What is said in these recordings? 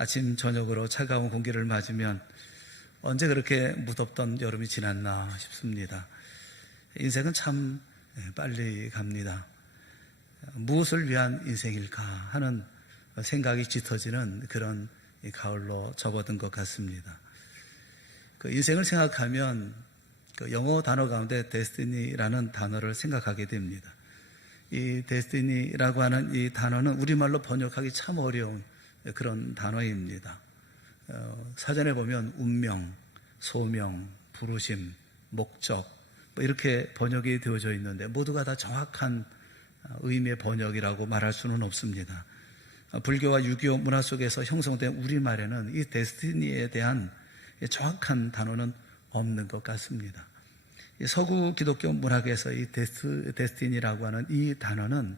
아침 저녁으로 차가운 공기를 맞으면 언제 그렇게 무덥던 여름이 지났나 싶습니다. 인생은 참 빨리 갑니다. 무엇을 위한 인생일까 하는 생각이 짙어지는 그런 가을로 접어든 것 같습니다. 그 인생을 생각하면 그 영어 단어 가운데 데스티니라는 단어를 생각하게 됩니다. 이 데스티니라고 하는 이 단어는 우리말로 번역하기 참 어려운 그런 단어입니다. 사전에 보면 운명, 소명, 부르심, 목적 뭐 이렇게 번역이 되어져 있는데 모두가 다 정확한 의미의 번역이라고 말할 수는 없습니다. 불교와 유교 문화 속에서 형성된 우리말에는 이 데스티니에 대한 정확한 단어는 없는 것 같습니다. 서구 기독교 문학에서 이 데스티니라고 하는 이 단어는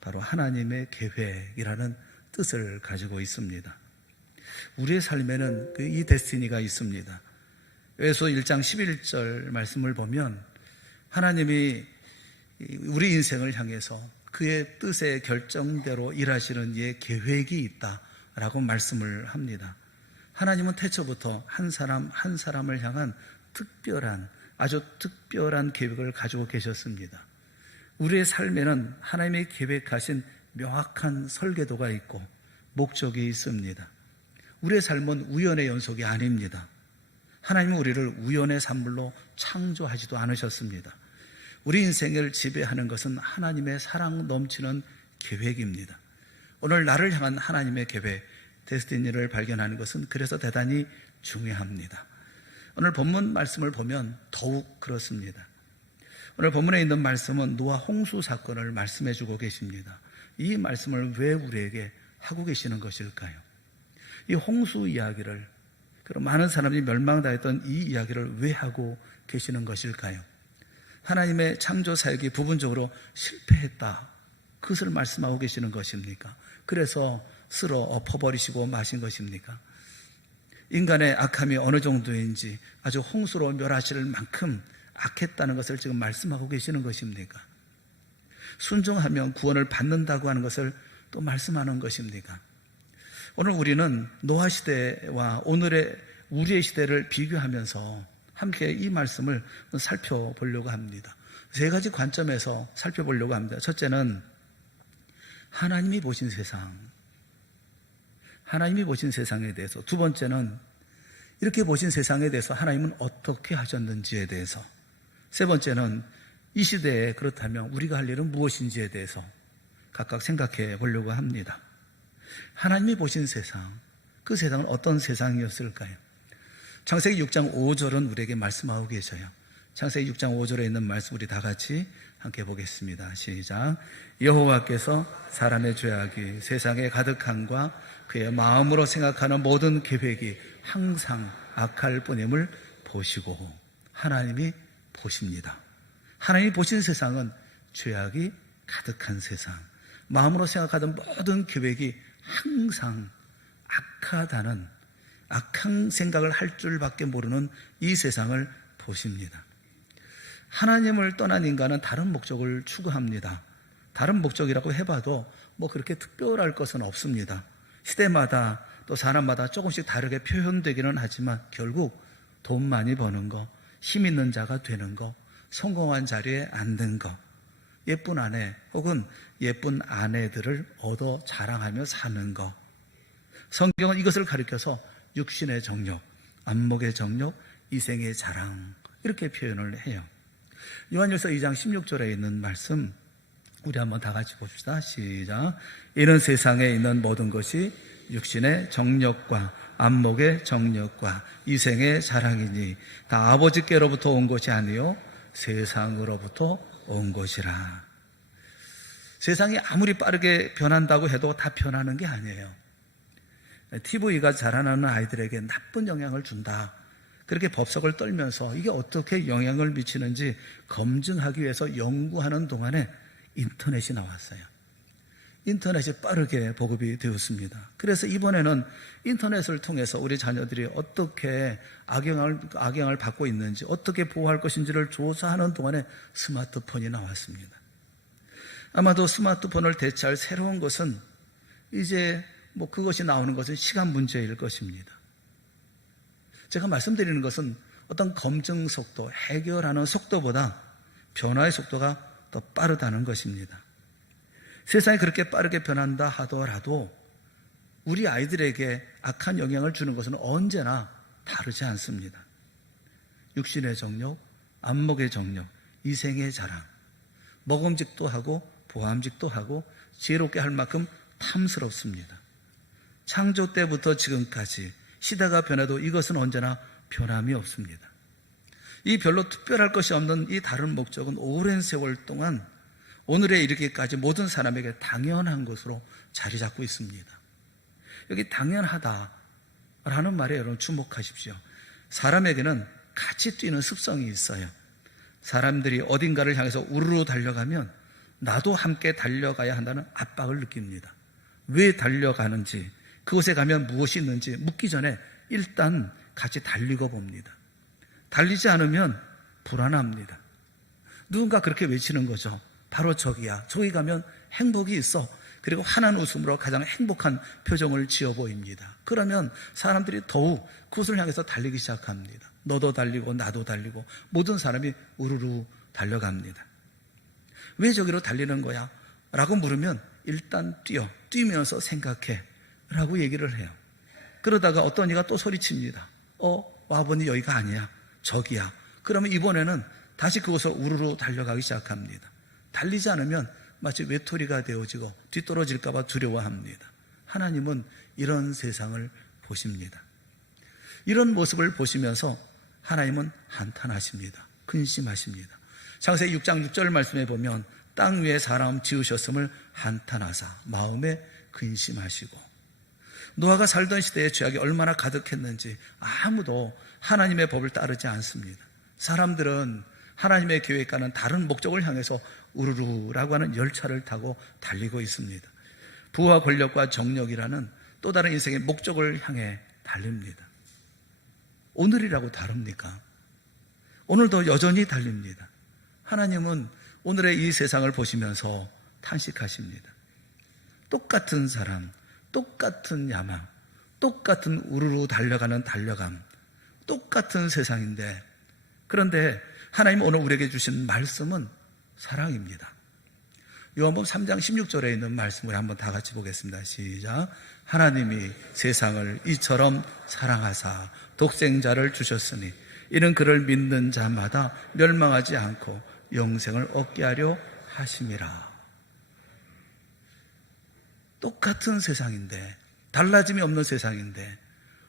바로 하나님의 계획이라는 뜻을 가지고 있습니다. 우리의 삶에는 이 데스티니가 있습니다. 에베소 1장 11절 말씀을 보면 하나님이 우리 인생을 향해서 그의 뜻의 결정대로 일하시는 이의 계획이 있다라고 말씀을 합니다. 하나님은 태초부터 한 사람 한 사람을 향한 아주 특별한 계획을 가지고 계셨습니다. 우리의 삶에는 하나님의 계획하신 명확한 설계도가 있고 목적이 있습니다. 우리의 삶은 우연의 연속이 아닙니다. 하나님은 우리를 우연의 산물로 창조하지도 않으셨습니다. 우리 인생을 지배하는 것은 하나님의 사랑 넘치는 계획입니다. 오늘 나를 향한 하나님의 계획, 데스티니를 발견하는 것은 그래서 대단히 중요합니다. 오늘 본문 말씀을 보면 더욱 그렇습니다. 오늘 본문에 있는 말씀은 노아 홍수 사건을 말씀해 주고 계십니다. 이 말씀을 왜 우리에게 하고 계시는 것일까요? 이 홍수 이야기를, 그런 많은 사람들이 멸망당했던 이 이야기를 왜 하고 계시는 것일까요? 하나님의 창조 사역이 부분적으로 실패했다, 그것을 말씀하고 계시는 것입니까? 그래서 쓸어 엎어버리시고 마신 것입니까? 인간의 악함이 어느 정도인지 아주 홍수로 멸하실 만큼 악했다는 것을 지금 말씀하고 계시는 것입니까? 순종하면 구원을 받는다고 하는 것을 또 말씀하는 것입니까? 오늘 우리는 노아 시대와 오늘의 우리의 시대를 비교하면서 함께 이 말씀을 살펴보려고 합니다. 세 가지 관점에서 살펴보려고 합니다. 첫째는 하나님이 보신 세상, 하나님이 보신 세상에 대해서. 두 번째는 이렇게 보신 세상에 대해서 하나님은 어떻게 하셨는지에 대해서. 세 번째는 이 시대에 그렇다면 우리가 할 일은 무엇인지에 대해서 각각 생각해 보려고 합니다. 하나님이 보신 세상, 그 세상은 어떤 세상이었을까요? 창세기 6장 5절은 우리에게 말씀하고 계셔요. 창세기 6장 5절에 있는 말씀 우리 다 같이 함께 보겠습니다. 시작. 여호와께서 사람의 죄악이 세상에 가득함과 그의 마음으로 생각하는 모든 계획이 항상 악할 뿐임을 보시고. 하나님이 보십니다. 하나님이 보신 세상은 죄악이 가득한 세상, 마음으로 생각하던 모든 계획이 항상 악하다는, 악한 생각을 할 줄밖에 모르는 이 세상을 보십니다. 하나님을 떠난 인간은 다른 목적을 추구합니다. 다른 목적이라고 해봐도 뭐 그렇게 특별할 것은 없습니다. 시대마다 또 사람마다 조금씩 다르게 표현되기는 하지만 결국 돈 많이 버는 거, 힘 있는 자가 되는 거, 성공한 자리에 앉는 거, 예쁜 아내 혹은 예쁜 아내들을 얻어 자랑하며 사는 거. 성경은 이것을 가리켜서 육신의 정욕, 안목의 정욕, 이생의 자랑, 이렇게 표현을 해요. 요한일서 2장 16절에 있는 말씀 우리 한번 다 같이 봅시다. 시작. 이는 세상에 있는 모든 것이 육신의 정욕과 안목의 정욕과 이생의 자랑이니 다 아버지께로부터 온 것이 아니요 세상으로부터 온 것이라. 세상이 아무리 빠르게 변한다고 해도 다 변하는 게 아니에요. TV가 자라나는 아이들에게 나쁜 영향을 준다, 그렇게 법석을 떨면서 이게 어떻게 영향을 미치는지 검증하기 위해서 연구하는 동안에 인터넷이 나왔어요. 인터넷이 빠르게 보급이 되었습니다. 그래서 이번에는 인터넷을 통해서 우리 자녀들이 어떻게 악영향을 받고 있는지, 어떻게 보호할 것인지를 조사하는 동안에 스마트폰이 나왔습니다. 아마도 스마트폰을 대체할 새로운 것은 이제 그것이 나오는 것은 시간 문제일 것입니다. 제가 말씀드리는 것은 어떤 검증 속도, 해결하는 속도보다 변화의 속도가 더 빠르다는 것입니다. 세상이 그렇게 빠르게 변한다 하더라도 우리 아이들에게 악한 영향을 주는 것은 언제나 다르지 않습니다. 육신의 정욕, 안목의 정욕, 이생의 자랑, 먹음직도 하고 보암직도 하고 지혜롭게 할 만큼 탐스럽습니다. 창조 때부터 지금까지 시대가 변해도 이것은 언제나 변함이 없습니다. 이 별로 특별할 것이 없는 이 다른 목적은 오랜 세월 동안 오늘에 이르기까지 모든 사람에게 당연한 것으로 자리 잡고 있습니다. 여기 당연하다라는 말에 여러분 주목하십시오. 사람에게는 같이 뛰는 습성이 있어요. 사람들이 어딘가를 향해서 우르르 달려가면 나도 함께 달려가야 한다는 압박을 느낍니다. 왜 달려가는지, 그곳에 가면 무엇이 있는지 묻기 전에 일단 같이 달리고 봅니다. 달리지 않으면 불안합니다. 누군가 그렇게 외치는 거죠. 바로 저기야. 저기 가면 행복이 있어. 그리고 환한 웃음으로 가장 행복한 표정을 지어 보입니다. 그러면 사람들이 더욱 그곳을 향해서 달리기 시작합니다. 너도 달리고 나도 달리고 모든 사람이 우르르 달려갑니다. 왜 저기로 달리는 거야? 라고 물으면 일단 뛰면서 생각해 라고 얘기를 해요. 그러다가 어떤 이가 또 소리칩니다. 와보니 여기가 아니야. 저기야. 그러면 이번에는 다시 그곳으로 우르르 달려가기 시작합니다. 달리지 않으면 마치 외톨이가 되어지고 뒤떨어질까 봐 두려워합니다. 하나님은 이런 세상을 보십니다. 이런 모습을 보시면서 하나님은 한탄하십니다. 근심하십니다. 창세기 6장 6절 말씀에 보면 땅 위에 사람 지으셨음을 한탄하사 마음에 근심하시고, 노아가 살던 시대에 죄악이 얼마나 가득했는지 아무도 하나님의 법을 따르지 않습니다. 사람들은 하나님의 계획과는 다른 목적을 향해서 우르르라고 하는 열차를 타고 달리고 있습니다. 부와 권력과 정력이라는 또 다른 인생의 목적을 향해 달립니다. 오늘이라고 다릅니까? 오늘도 여전히 달립니다. 하나님은 오늘의 이 세상을 보시면서 탄식하십니다. 똑같은 사람, 똑같은 야망, 똑같은 우르르 달려가는 달려감, 똑같은 세상인데, 그런데 하나님 오늘 우리에게 주신 말씀은 사랑입니다. 요한복음 3장 16절에 있는 말씀을 한번 다 같이 보겠습니다. 시작. 하나님이 세상을 이처럼 사랑하사 독생자를 주셨으니 이는 그를 믿는 자마다 멸망하지 않고 영생을 얻게 하려 하심이라. 똑같은 세상인데, 달라짐이 없는 세상인데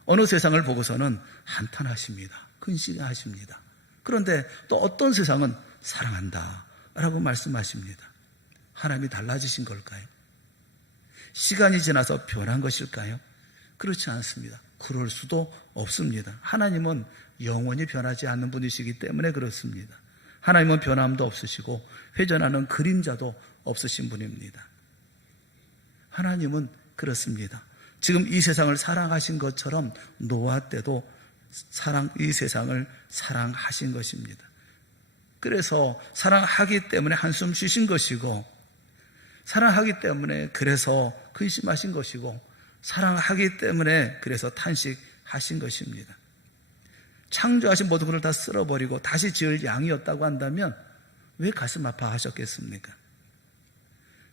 어느 세상을 보고서는 한탄하십니다. 근심하십니다. 그런데 또 어떤 세상은 사랑한다 라고 말씀하십니다. 하나님이 달라지신 걸까요? 시간이 지나서 변한 것일까요? 그렇지 않습니다. 그럴 수도 없습니다. 하나님은 영원히 변하지 않는 분이시기 때문에 그렇습니다. 하나님은 변함도 없으시고 회전하는 그림자도 없으신 분입니다. 하나님은 그렇습니다. 지금 이 세상을 사랑하신 것처럼 노아 때도 이 세상을 사랑하신 것입니다. 그래서 사랑하기 때문에 한숨 쉬신 것이고, 사랑하기 때문에 그래서 근심하신 것이고, 사랑하기 때문에 그래서 탄식하신 것입니다. 창조하신 모든 것을 다 쓸어버리고 다시 지을 양이었다고 한다면 왜 가슴 아파하셨겠습니까?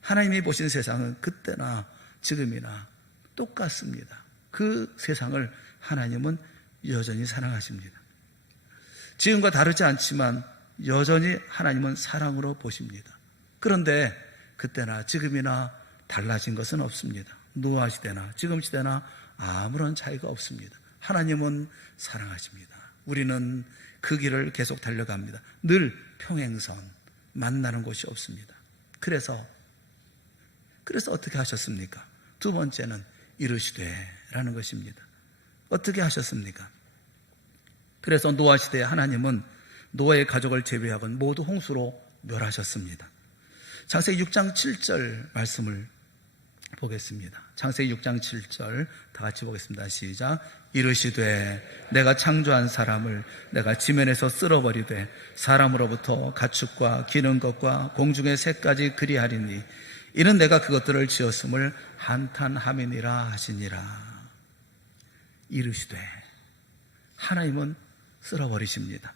하나님이 보신 세상은 그때나 지금이나 똑같습니다. 그 세상을 하나님은 여전히 사랑하십니다. 지금과 다르지 않지만 여전히 하나님은 사랑으로 보십니다. 그런데 그때나 지금이나 달라진 것은 없습니다. 노아 시대나 지금 시대나 아무런 차이가 없습니다. 하나님은 사랑하십니다. 우리는 그 길을 계속 달려갑니다. 늘 평행선, 만나는 곳이 없습니다. 그래서 어떻게 하셨습니까? 두 번째는 이르시되라는 것입니다. 어떻게 하셨습니까? 그래서 노아 시대에 하나님은 노아의 가족을 제외하고는 모두 홍수로 멸하셨습니다. 창세기 6장 7절 말씀을 보겠습니다. 창세기 6장 7절 다 같이 보겠습니다. 시작. 이르시되 내가 창조한 사람을 내가 지면에서 쓸어버리되 사람으로부터 가축과 기는 것과 공중의 새까지 그리하리니 이는 내가 그것들을 지었음을 한탄함이니라 하시니라. 이르시되, 하나님은 쓸어버리십니다.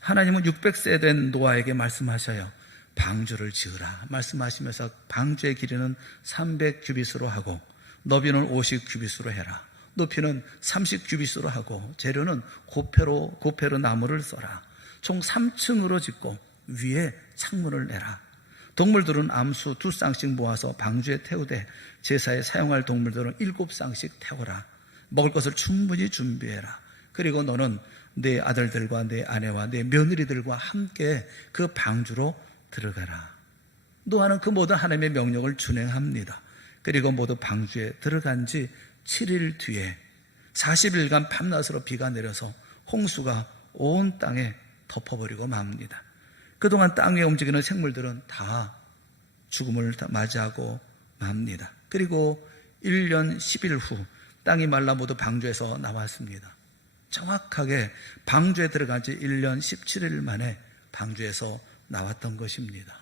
하나님은 600세 된 노아에게 말씀하셔요. 방주를 지으라 말씀하시면서 방주의 길이는 300규빗으로 하고 너비는 50규빗으로 해라. 높이는 30규빗으로 하고 재료는 고페로 나무를 써라. 총 3층으로 짓고 위에 창문을 내라. 동물들은 암수 2쌍씩 모아서 방주에 태우되 제사에 사용할 동물들은 7쌍씩 태워라. 먹을 것을 충분히 준비해라. 그리고 너는 내 아들들과 내 아내와 내 며느리들과 함께 그 방주로 들어가라. 노아는 그 모든 하나님의 명령을 준행합니다. 그리고 모두 방주에 들어간 지 7일 뒤에 40일간 밤낮으로 비가 내려서 홍수가 온 땅에 덮어버리고 맙니다. 그동안 땅 위에 움직이는 생물들은 다 죽음을 맞이하고 맙니다. 그리고 1년 10일 후 땅이 말라 모두 방주에서 나왔습니다. 정확하게 방주에 들어간 지 1년 17일 만에 방주에서 나왔던 것입니다.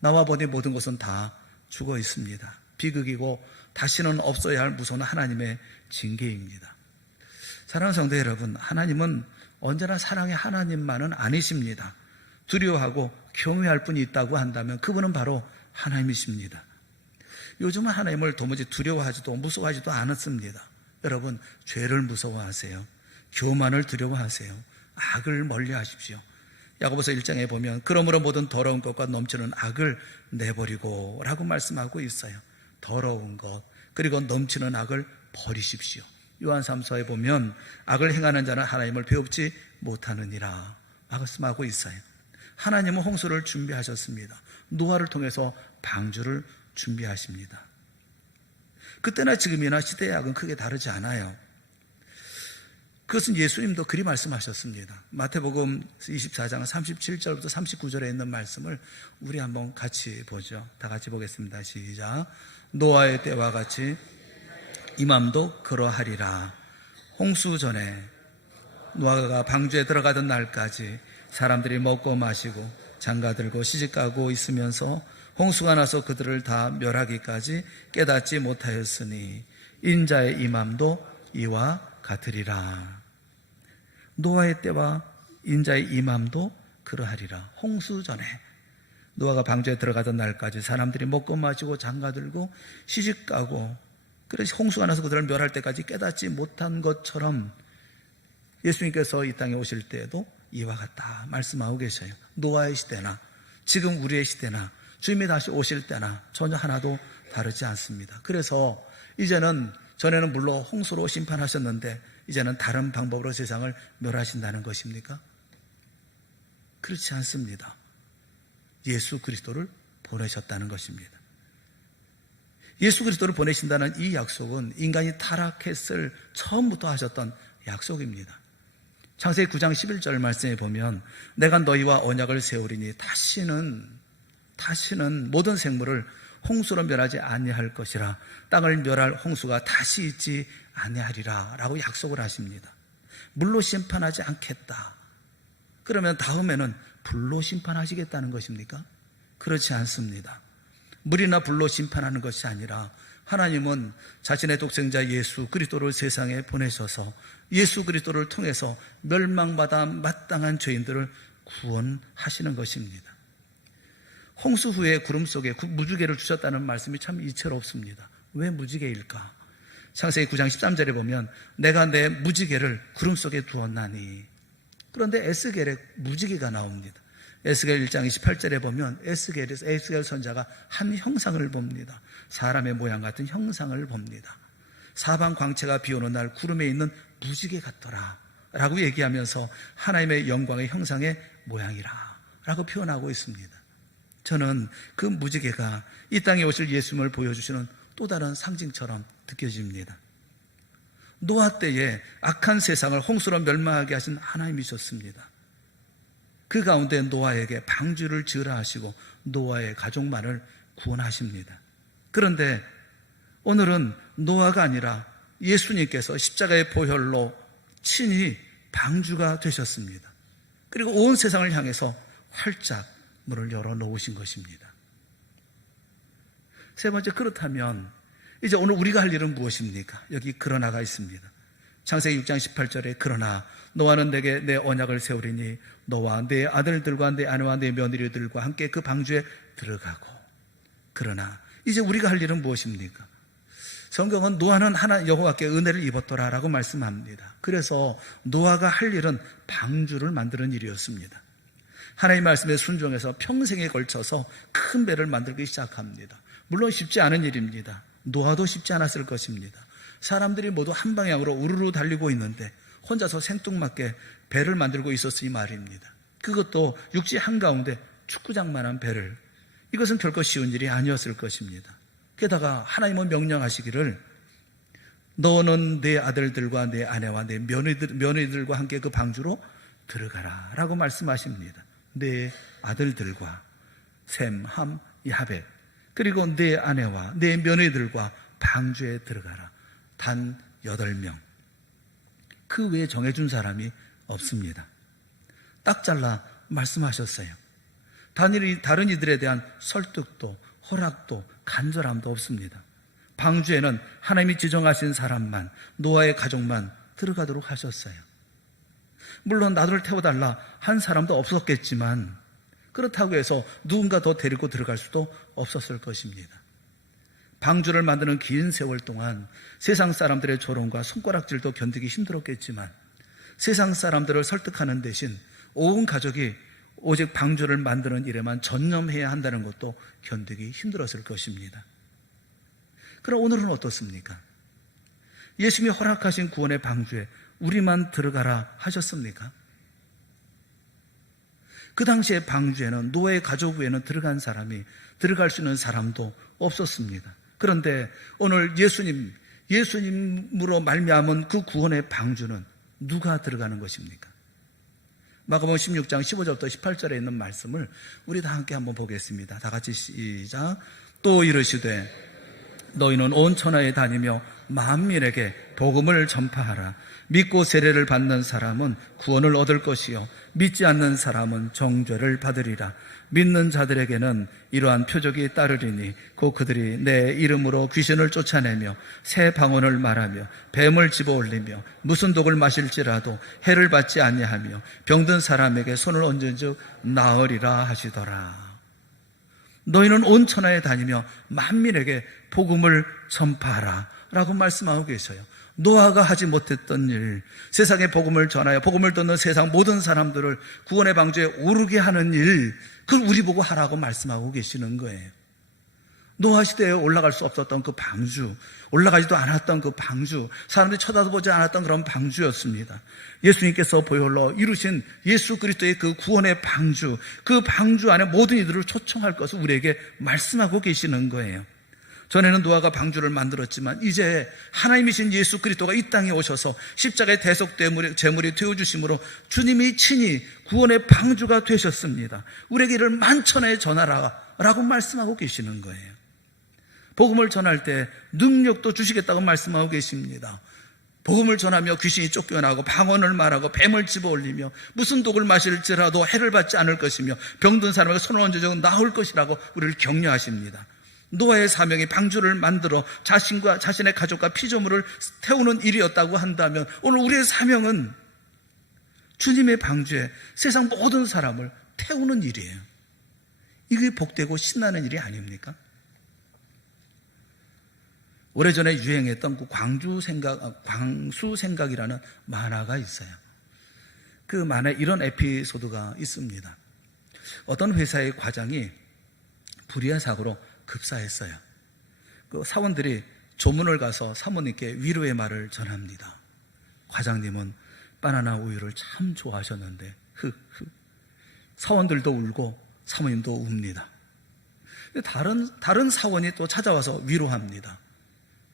나와 보니 모든 것은 다 죽어 있습니다. 비극이고 다시는 없어야 할 무서운 하나님의 징계입니다. 사랑하는 성도 여러분, 하나님은 언제나 사랑의 하나님만은 아니십니다. 두려워하고 경외할 분이 있다고 한다면 그분은 바로 하나님이십니다. 요즘은 하나님을 도무지 두려워하지도 무서워하지도 않았습니다. 여러분, 죄를 무서워하세요. 교만을 두려워하세요. 악을 멀리하십시오. 야고보서 1장에 보면 그러므로 모든 더러운 것과 넘치는 악을 내버리고 라고 말씀하고 있어요. 더러운 것 그리고 넘치는 악을 버리십시오. 요한 3서에 보면 악을 행하는 자는 하나님을 배웁지 못하느니라 말씀하고 있어요. 하나님은 홍수를 준비하셨습니다. 노아를 통해서 방주를 준비하십니다. 그때나 지금이나 시대의 악은 크게 다르지 않아요. 그것은 예수님도 그리 말씀하셨습니다. 마태복음 24장 37절부터 39절에 있는 말씀을 우리 한번 같이 보죠. 다 같이 보겠습니다. 시작. 노아의 때와 같이 이맘도 그러하리라. 홍수 전에 노아가 방주에 들어가던 날까지 사람들이 먹고 마시고 장가들고 시집가고 있으면서 홍수가 나서 그들을 다 멸하기까지 깨닫지 못하였으니 인자의 임함도 이와 같으리라. 노아의 때와 인자의 임함도 그러하리라. 홍수 전에 노아가 방주에 들어가던 날까지 사람들이 먹고 마시고 장가들고 시집가고 그래서 홍수가 나서 그들을 멸할 때까지 깨닫지 못한 것처럼 예수님께서 이 땅에 오실 때에도 이와 같다 말씀하고 계셔요. 노아의 시대나 지금 우리의 시대나 주님이 다시 오실 때나 전혀 하나도 다르지 않습니다. 그래서 이제는 전에는 물론 홍수로 심판하셨는데 이제는 다른 방법으로 세상을 멸하신다는 것입니까? 그렇지 않습니다. 예수 그리스도를 보내셨다는 것입니다. 예수 그리스도를 보내신다는 이 약속은 인간이 타락했을 처음부터 하셨던 약속입니다. 창세기 9장 11절 말씀에 보면 내가 너희와 언약을 세우리니 다시는 모든 생물을 홍수로 멸하지 아니할 것이라. 땅을 멸할 홍수가 다시 있지 아니하리라 라고 약속을 하십니다. 물로 심판하지 않겠다. 그러면 다음에는 불로 심판하시겠다는 것입니까? 그렇지 않습니다. 물이나 불로 심판하는 것이 아니라 하나님은 자신의 독생자 예수 그리스도를 세상에 보내셔서 예수 그리스도를 통해서 멸망받아 마땅한 죄인들을 구원하시는 것입니다. 홍수 후에 구름 속에 무지개를 주셨다는 말씀이 참 이채롭습니다. 왜 무지개일까? 창세기 9장 13절에 보면 내가 내 무지개를 구름 속에 두었나니. 그런데 에스겔에 무지개가 나옵니다. 에스겔 1장 28절에 보면 에스겔 선자가 한 형상을 봅니다. 사람의 모양 같은 형상을 봅니다. 사방 광채가 비오는 날 구름에 있는 무지개 같더라 라고 얘기하면서 하나님의 영광의 형상의 모양이라 라고 표현하고 있습니다. 저는 그 무지개가 이 땅에 오실 예수님을 보여주시는 또 다른 상징처럼 느껴집니다. 노아 때에 악한 세상을 홍수로 멸망하게 하신 하나님이셨습니다. 그 가운데 노아에게 방주를 지으라 하시고 노아의 가족만을 구원하십니다. 그런데 오늘은 노아가 아니라 예수님께서 십자가의 보혈로 친히 방주가 되셨습니다. 그리고 온 세상을 향해서 활짝 문을 열어 놓으신 것입니다. 세 번째, 그렇다면 이제 오늘 우리가 할 일은 무엇입니까? 여기 그러나가 있습니다. 창세기 6장 18절에 그러나 너와는 내게 내 언약을 세우리니 너와 내 아들들과 내 아내와 내 며느리들과 함께 그 방주에 들어가고. 그러나 이제 우리가 할 일은 무엇입니까? 성경은 노아는 하나 여호와께 은혜를 입었더라라고 말씀합니다. 그래서 노아가 할 일은 방주를 만드는 일이었습니다. 하나님의 말씀에 순종해서 평생에 걸쳐서 큰 배를 만들기 시작합니다. 물론 쉽지 않은 일입니다. 노아도 쉽지 않았을 것입니다. 사람들이 모두 한 방향으로 우르르 달리고 있는데 혼자서 생뚱맞게 배를 만들고 있었으니 말입니다. 그것도 육지 한가운데 축구장만한 배를. 이것은 결코 쉬운 일이 아니었을 것입니다. 게다가 하나님은 명령하시기를 너는 내 아들들과 내 아내와 내 며느리들과 함께 그 방주로 들어가라 라고 말씀하십니다. 내 아들들과 셈, 함, 야벳, 그리고 내 아내와 내 며느리들과 방주에 들어가라. 단 8명. 그 외에 정해준 사람이 없습니다. 딱 잘라 말씀하셨어요. 다른 이들에 대한 설득도 허락도 간절함도 없습니다. 방주에는 하나님이 지정하신 사람만, 노아의 가족만 들어가도록 하셨어요. 물론 나를 태워달라 한 사람도 없었겠지만 그렇다고 해서 누군가 더 데리고 들어갈 수도 없었을 것입니다. 방주를 만드는 긴 세월 동안 세상 사람들의 조롱과 손가락질도 견디기 힘들었겠지만 세상 사람들을 설득하는 대신 온 가족이 오직 방주를 만드는 일에만 전념해야 한다는 것도 견디기 힘들었을 것입니다. 그럼 오늘은 어떻습니까? 예수님이 허락하신 구원의 방주에 우리만 들어가라 하셨습니까? 그 당시에 방주에는 노아의 가족 외에는 들어갈 수 있는 사람도 없었습니다. 그런데 오늘 예수님으로 말미암은 그 구원의 방주는 누가 들어가는 것입니까? 마가복음 16장 15절부터 18절에 있는 말씀을 우리 다 함께 한번 보겠습니다. 다 같이 시작. 또 이르시되 너희는 온 천하에 다니며 만민에게 복음을 전파하라. 믿고 세례를 받는 사람은 구원을 얻을 것이요 믿지 않는 사람은 정죄를 받으리라. 믿는 자들에게는 이러한 표적이 따르리니 곧 그들이 내 이름으로 귀신을 쫓아내며 새 방언을 말하며 뱀을 집어올리며 무슨 독을 마실지라도 해를 받지 아니하며 병든 사람에게 손을 얹은즉 나으리라 하시더라. 너희는 온 천하에 다니며 만민에게 복음을 전파하라 라고 말씀하고 계셔요. 노아가 하지 못했던 일, 세상에 복음을 전하여 복음을 듣는 세상 모든 사람들을 구원의 방주에 오르게 하는 일, 그걸 우리 보고 하라고 말씀하고 계시는 거예요. 노아 시대에 올라갈 수 없었던 그 방주, 올라가지도 않았던 그 방주, 사람들이 쳐다보지 않았던 그런 방주였습니다. 예수님께서 보혈로 이루신 예수 그리스도의 그 구원의 방주, 그 방주 안에 모든 이들을 초청할 것을 우리에게 말씀하고 계시는 거예요. 전에는 노아가 방주를 만들었지만 이제 하나님이신 예수 그리스도가 이 땅에 오셔서 십자가의 대속 제물이 되어주심으로 주님이 친히 구원의 방주가 되셨습니다. 우리에게 이를 만천하에 전하라 라고 말씀하고 계시는 거예요. 복음을 전할 때 능력도 주시겠다고 말씀하고 계십니다. 복음을 전하며 귀신이 쫓겨나고 방언을 말하고 뱀을 집어올리며 무슨 독을 마실지라도 해를 받지 않을 것이며 병든 사람에게 손을 얹어주고 나을 것이라고 우리를 격려하십니다. 노아의 사명이 방주를 만들어 자신과 자신의 가족과 피조물을 태우는 일이었다고 한다면 오늘 우리의 사명은 주님의 방주에 세상 모든 사람을 태우는 일이에요. 이게 복되고 신나는 일이 아닙니까? 오래전에 유행했던 그 광수생각이라는 만화가 있어요. 그 만화에 이런 에피소드가 있습니다. 어떤 회사의 과장이 불의의 사고로 급사했어요. 그 사원들이 조문을 가서 사모님께 위로의 말을 전합니다. 과장님은 바나나 우유를 참 좋아하셨는데 사원들도 울고 사모님도 웁니다. 다른 사원이 또 찾아와서 위로합니다.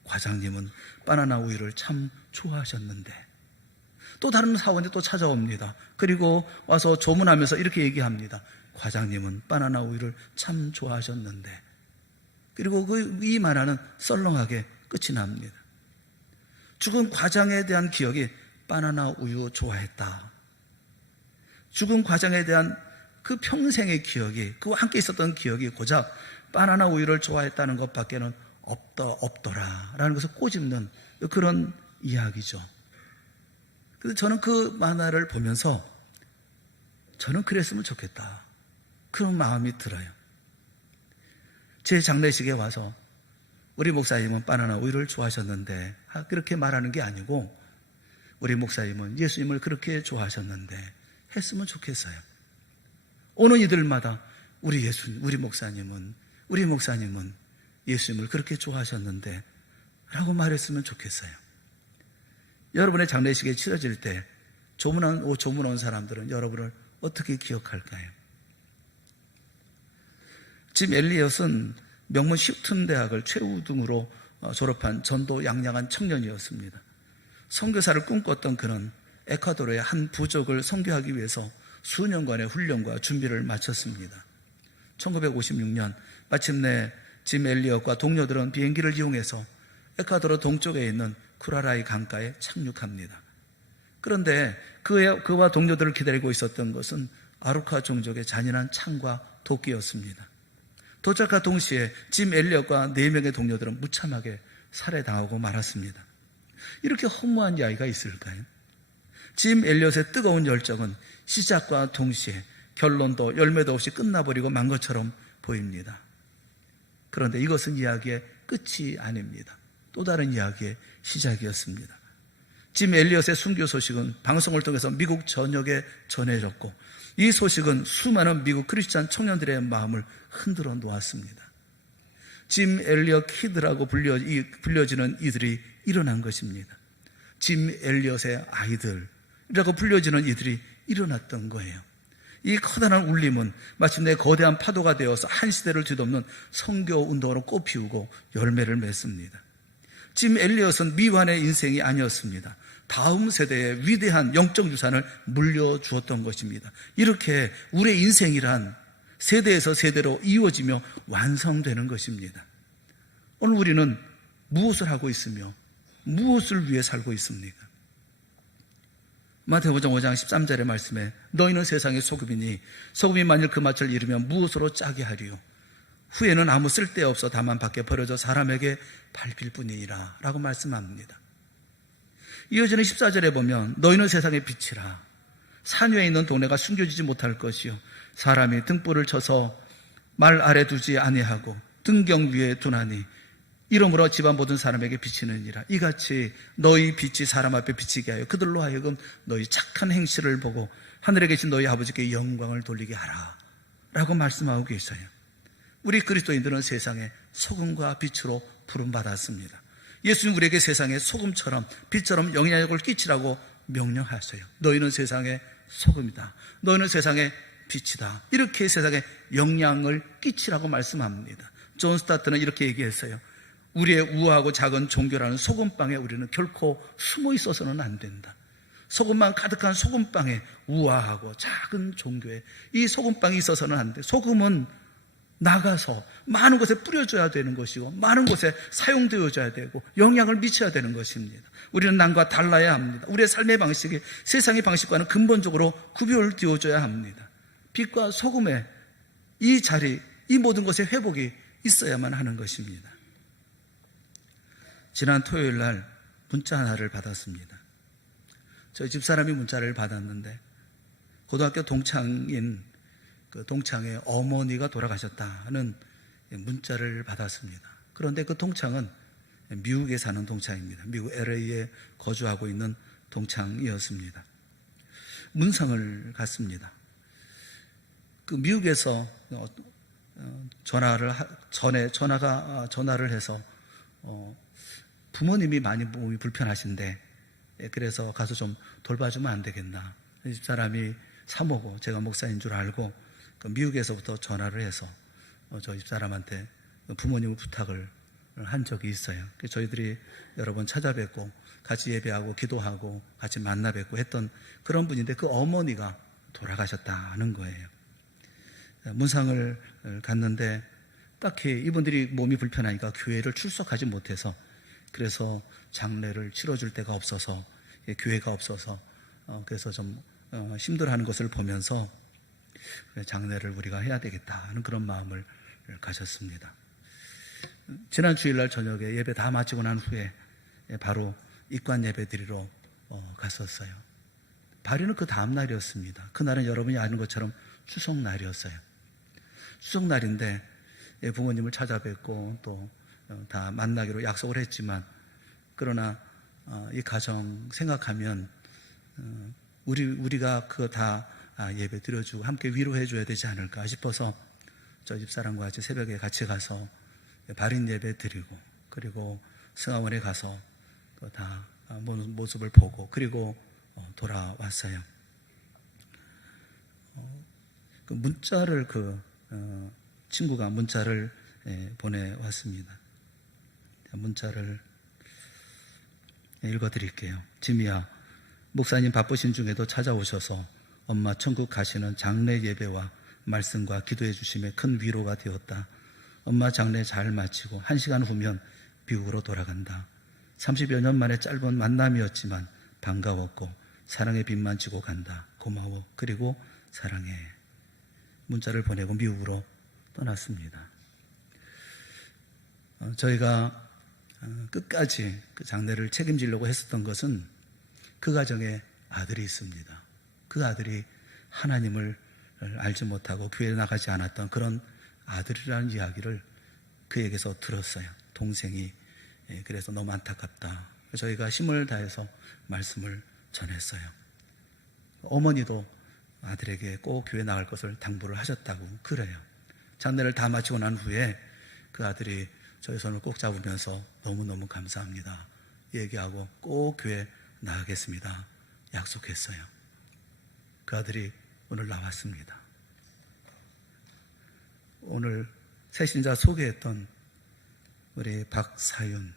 과장님은 바나나 우유를 참 좋아하셨는데. 또 다른 사원이 또 찾아옵니다. 그리고 와서 조문하면서 이렇게 얘기합니다. 과장님은 바나나 우유를 참 좋아하셨는데. 그리고 이 만화는 썰렁하게 끝이 납니다. 죽은 과장에 대한 기억이 바나나 우유 좋아했다. 죽은 과장에 대한 그 평생의 기억이, 그와 함께 있었던 기억이 고작 바나나 우유를 좋아했다는 것밖에는 없더라라는 것을 꼬집는 그런 이야기죠. 그래서 저는 그 만화를 보면서 저는 그랬으면 좋겠다, 그런 마음이 들어요. 제 장례식에 와서 우리 목사님은 바나나 우유를 좋아하셨는데, 그렇게 말하는 게 아니고 우리 목사님은 예수님을 그렇게 좋아하셨는데 했으면 좋겠어요. 오는 이들마다 우리 목사님은 예수님을 그렇게 좋아하셨는데 라고 말했으면 좋겠어요. 여러분의 장례식에 치러질 때 조문 온 사람들은 여러분을 어떻게 기억할까요? 짐 엘리엇은 명문 휴튼 대학을 최우 등으로 졸업한 전도 양양한 청년이었습니다. 선교사를 꿈꿨던 그는 에콰도르의 한 부족을 선교하기 위해서 수년간의 훈련과 준비를 마쳤습니다. 1956년 마침내 짐 엘리엇과 동료들은 비행기를 이용해서 에콰도르 동쪽에 있는 쿠라라이 강가에 착륙합니다. 그런데 그와 동료들을 기다리고 있었던 것은 아루카 종족의 잔인한 창과 도끼였습니다. 도착과 동시에 짐 엘리엇과 4명의 동료들은 무참하게 살해당하고 말았습니다. 이렇게 허무한 이야기가 있을까요? 짐 엘리엇의 뜨거운 열정은 시작과 동시에 결론도 열매도 없이 끝나버리고 만 것처럼 보입니다. 그런데 이것은 이야기의 끝이 아닙니다. 또 다른 이야기의 시작이었습니다. 짐 엘리엇의 순교 소식은 방송을 통해서 미국 전역에 전해졌고, 이 소식은 수많은 미국 크리스찬 청년들의 마음을 흔들어 놓았습니다. 짐 엘리엇 키드라고 불려지는 이들이 일어난 것입니다. 짐 엘리엇의 아이들이라고 불려지는 이들이 일어났던 거예요. 이 커다란 울림은 마침내 거대한 파도가 되어서 한 시대를 뒤덮는 선교 운동으로 꽃피우고 열매를 맺습니다. 짐 엘리엇은 미완의 인생이 아니었습니다. 다음 세대에 위대한 영적 유산을 물려주었던 것입니다. 이렇게 우리의 인생이란 세대에서 세대로 이어지며 완성되는 것입니다. 오늘 우리는 무엇을 하고 있으며 무엇을 위해 살고 있습니까? 마태복음 5장 13절의 말씀에 너희는 세상의 소금이니 소금이 만일 그 맛을 잃으면 무엇으로 짜게 하리요? 후에는 아무 쓸데없어 다만 밖에 버려져 사람에게 밟힐 뿐이니라 라고 말씀합니다. 이어지는 14절에 보면 너희는 세상의 빛이라. 산 위에 있는 동네가 숨겨지지 못할 것이요 사람이 등불을 쳐서 말 아래 두지 아니하고 등경 위에 두나니 이러므로 집안 모든 사람에게 비치느니라. 이같이 너희 빛이 사람 앞에 비치게 하여 그들로 하여금 너희 착한 행실을 보고 하늘에 계신 너희 아버지께 영광을 돌리게 하라 라고 말씀하고 계셔요. 우리 그리스도인들은 세상의 소금과 빛으로 부름받았습니다. 예수님 우리에게 세상의 소금처럼 빛처럼 영향력을 끼치라고 명령하셔요. 너희는 세상의 소금이다. 너희는 세상의 빛이다. 이렇게 세상에 영향을 끼치라고 말씀합니다. 존 스타트는 이렇게 얘기했어요. 우리의 우아하고 작은 종교라는 소금빵에 우리는 결코 숨어 있어서는 안 된다. 소금만 가득한 소금빵에 우아하고 작은 종교에 이 소금빵이 있어서는 안 돼. 소금은 나가서 많은 곳에 뿌려줘야 되는 것이고 많은 곳에 사용되어져야 되고 영향을 미쳐야 되는 것입니다. 우리는 남과 달라야 합니다. 우리의 삶의 방식이 세상의 방식과는 근본적으로 구별되어져야 합니다. 빛과 소금의 이 자리, 이 모든 것의 회복이 있어야만 하는 것입니다. 지난 토요일 날 문자 하나를 받았습니다. 저희 집사람이 문자를 받았는데 고등학교 동창인 그 동창의 어머니가 돌아가셨다는 문자를 받았습니다. 그런데 그 동창은 미국에 사는 동창입니다. 미국 LA에 거주하고 있는 동창이었습니다. 문상을 갔습니다. 그 미국에서 전화를 해서 부모님이 많이 몸이 불편하신데 그래서 가서 좀 돌봐주면 안 되겠나. 집사람이 사모고 제가 목사인 줄 알고 미국에서부터 전화를 해서 저 집사람한테 부모님 부탁을 한 적이 있어요. 저희들이 여러 번 찾아뵙고 같이 예배하고 기도하고 같이 만나 뵙고 했던 그런 분인데 그 어머니가 돌아가셨다는 거예요. 문상을 갔는데 딱히 이분들이 몸이 불편하니까 교회를 출석하지 못해서 그래서 장례를 치러줄 데가 없어서 교회가 없어서 그래서 좀 힘들어하는 것을 보면서 장례를 우리가 해야 되겠다 하는 그런 마음을 가셨습니다. 지난 주일날 저녁에 예배 다 마치고 난 후에 바로 입관 예배 드리러 갔었어요. 발휘는 그 다음 날이었습니다. 그날은 여러분이 아는 것처럼 추석날이었어요. 추석날인데 부모님을 찾아뵙고 또 다 만나기로 약속을 했지만, 그러나 이 가정 생각하면 우리가 그거 다 예배 드려주고 함께 위로해 줘야 되지 않을까 싶어서 저 집사람과 같이 새벽에 같이 가서 발인 예배 드리고, 그리고 승하원에 가서 다 모습을 보고, 그리고 돌아왔어요. 그 문자를 친구가 문자를 보내왔습니다. 문자를 읽어드릴게요. 지미야, 목사님 바쁘신 중에도 찾아오셔서 엄마 천국 가시는 장례 예배와 말씀과 기도해 주심에 큰 위로가 되었다. 엄마 장례 잘 마치고 1시간 후면 미국으로 돌아간다. 30여 년 만에 짧은 만남이었지만 반가웠고 사랑의 빛만 지고 간다. 고마워. 그리고 사랑해. 문자를 보내고 미국으로 떠났습니다. 저희가 끝까지 그 장례를 책임지려고 했었던 것은 그 가정에 아들이 있습니다. 그 아들이 하나님을 알지 못하고 교회에 나가지 않았던 그런 아들이라는 이야기를 그에게서 들었어요. 동생이. 그래서 너무 안타깝다. 저희가 힘을 다해서 말씀을 전했어요. 어머니도 아들에게 꼭 교회 나갈 것을 당부를 하셨다고 그래요. 장례를 다 마치고 난 후에 그 아들이 저희 손을 꼭 잡으면서 너무너무 감사합니다 얘기하고 꼭 교회 나가겠습니다 약속했어요. 그 아들이 오늘 나왔습니다. 오늘 새신자 소개했던 우리 박사윤,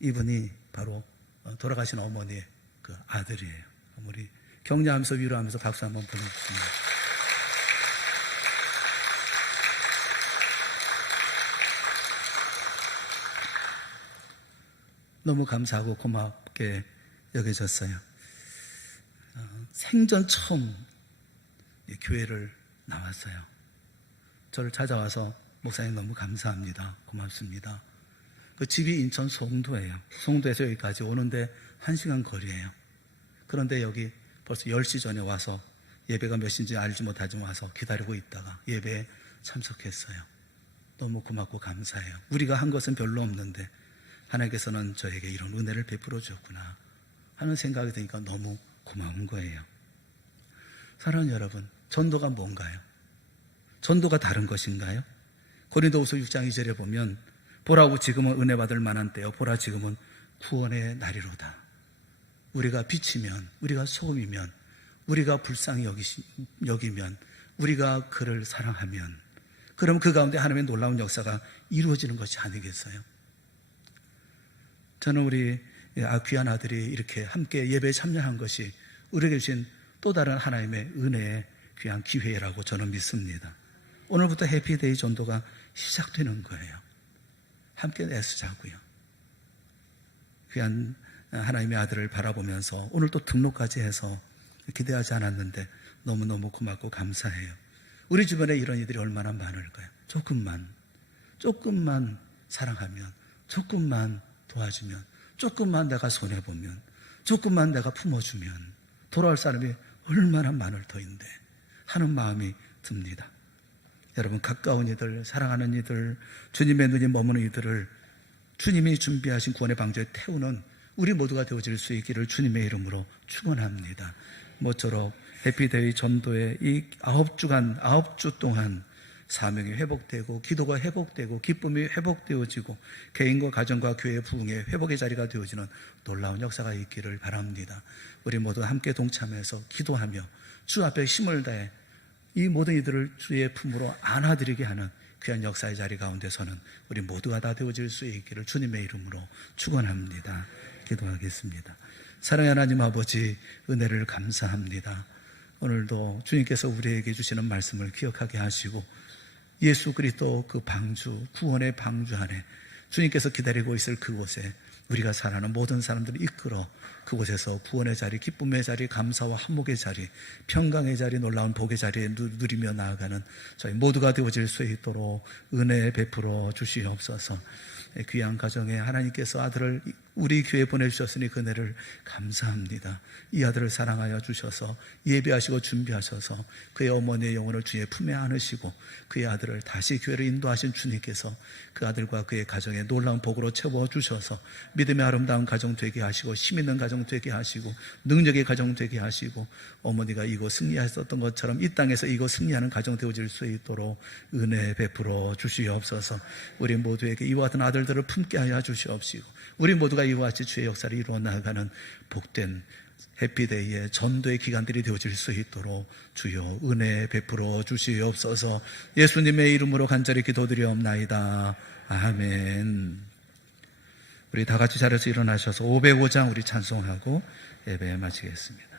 이분이 바로 돌아가신 어머니의 그 아들이에요. 우리 격려하면서 위로하면서 박수 한번 보내주십니다. 너무 감사하고 고맙게 여겨졌어요. 생전 처음 교회를 나왔어요. 저를 찾아와서 목사님 너무 감사합니다. 고맙습니다. 그 집이 인천 송도예요. 송도에서 여기까지 오는데 1시간 거리예요. 그런데 여기 벌써 10시 전에 와서 예배가 몇 시인지 알지 못하지만 와서 기다리고 있다가 예배에 참석했어요. 너무 고맙고 감사해요. 우리가 한 것은 별로 없는데 하나님께서는 저에게 이런 은혜를 베풀어 주셨구나 하는 생각이 드니까 너무 고마운 거예요. 사랑하는 여러분, 전도가 뭔가요? 전도가 다른 것인가요? 고린도후서 6장 2절에 보면 보라고 지금은 은혜 받을 만한 때요, 보라 지금은 구원의 날이로다. 우리가 빛이면, 우리가 소금이면, 우리가 불쌍히 여기면, 우리가 그를 사랑하면, 그럼 그 가운데 하나님의 놀라운 역사가 이루어지는 것이 아니겠어요? 저는 우리 귀한 아들이 이렇게 함께 예배에 참여한 것이 우리에게 주신 또 다른 하나님의 은혜의 귀한 기회라고 저는 믿습니다. 오늘부터 해피데이 전도가 시작되는 거예요. 함께 애쓰자고요. 귀한 하나님의 아들을 바라보면서 오늘 또 등록까지 해서 기대하지 않았는데 너무너무 고맙고 감사해요. 우리 주변에 이런 이들이 얼마나 많을까요? 조금만 사랑하면, 조금만 도와주면, 조금만 내가 손해보면, 조금만 내가 품어주면 돌아올 사람이 얼마나 많을 터인데 하는 마음이 듭니다. 여러분, 가까운 이들, 사랑하는 이들, 주님의 눈이 머무는 이들을 주님이 준비하신 구원의 방주에 태우는 우리 모두가 되어질 수 있기를 주님의 이름으로 축원합니다. 모쪼록 해피데이 전도의 이 9주 동안 사명이 회복되고 기도가 회복되고 기쁨이 회복되어지고 개인과 가정과 교회의 부흥의 회복의 자리가 되어지는 놀라운 역사가 있기를 바랍니다. 우리 모두 함께 동참해서 기도하며 주 앞에 힘을 다해 이 모든 이들을 주의 품으로 안아드리게 하는 귀한 역사의 자리 가운데서는 우리 모두가 다 되어질 수 있기를 주님의 이름으로 축원합니다. 기도하겠습니다. 사랑의 하나님 아버지, 은혜를 감사합니다. 오늘도 주님께서 우리에게 주시는 말씀을 기억하게 하시고 예수 그리스도 그 방주, 구원의 방주 안에 주님께서 기다리고 있을 그곳에 우리가 사랑하는 모든 사람들을 이끌어 그곳에서 구원의 자리, 기쁨의 자리, 감사와 한목의 자리, 평강의 자리, 놀라운 복의 자리에 누리며 나아가는 저희 모두가 되어질 수 있도록 은혜 베풀어 주시옵소서. 귀한 가정에 하나님께서 아들을 우리 교회에 보내주셨으니 그 은혜를 감사합니다. 이 아들을 사랑하여 주셔서 예배하시고 준비하셔서 그의 어머니의 영혼을 주의 품에 안으시고 그의 아들을 다시 교회를 인도하신 주님께서 그 아들과 그의 가정에 놀라운 복으로 채워주셔서 믿음의 아름다운 가정 되게 하시고 힘 있는 가정 되게 하시고 능력의 가정 되게 하시고 어머니가 이곳 승리하셨던 것처럼 이 땅에서 이곳 승리하는 가정 되어질 수 있도록 은혜 베풀어 주시옵소서. 우리 모두에게 이와 같은 아들들을 품게 하여 주시옵시고 우리 모두가 이와 같이 주의 역사를 이루어 나가는 복된 해피데이의 전도의 기간들이 되어질 수 있도록 주여 은혜 베풀어 주시옵소서. 예수님의 이름으로 간절히 기도드리옵나이다. 아멘. 우리 다 같이 자리에서 일어나셔서 505장 우리 찬송하고 예배 마치겠습니다.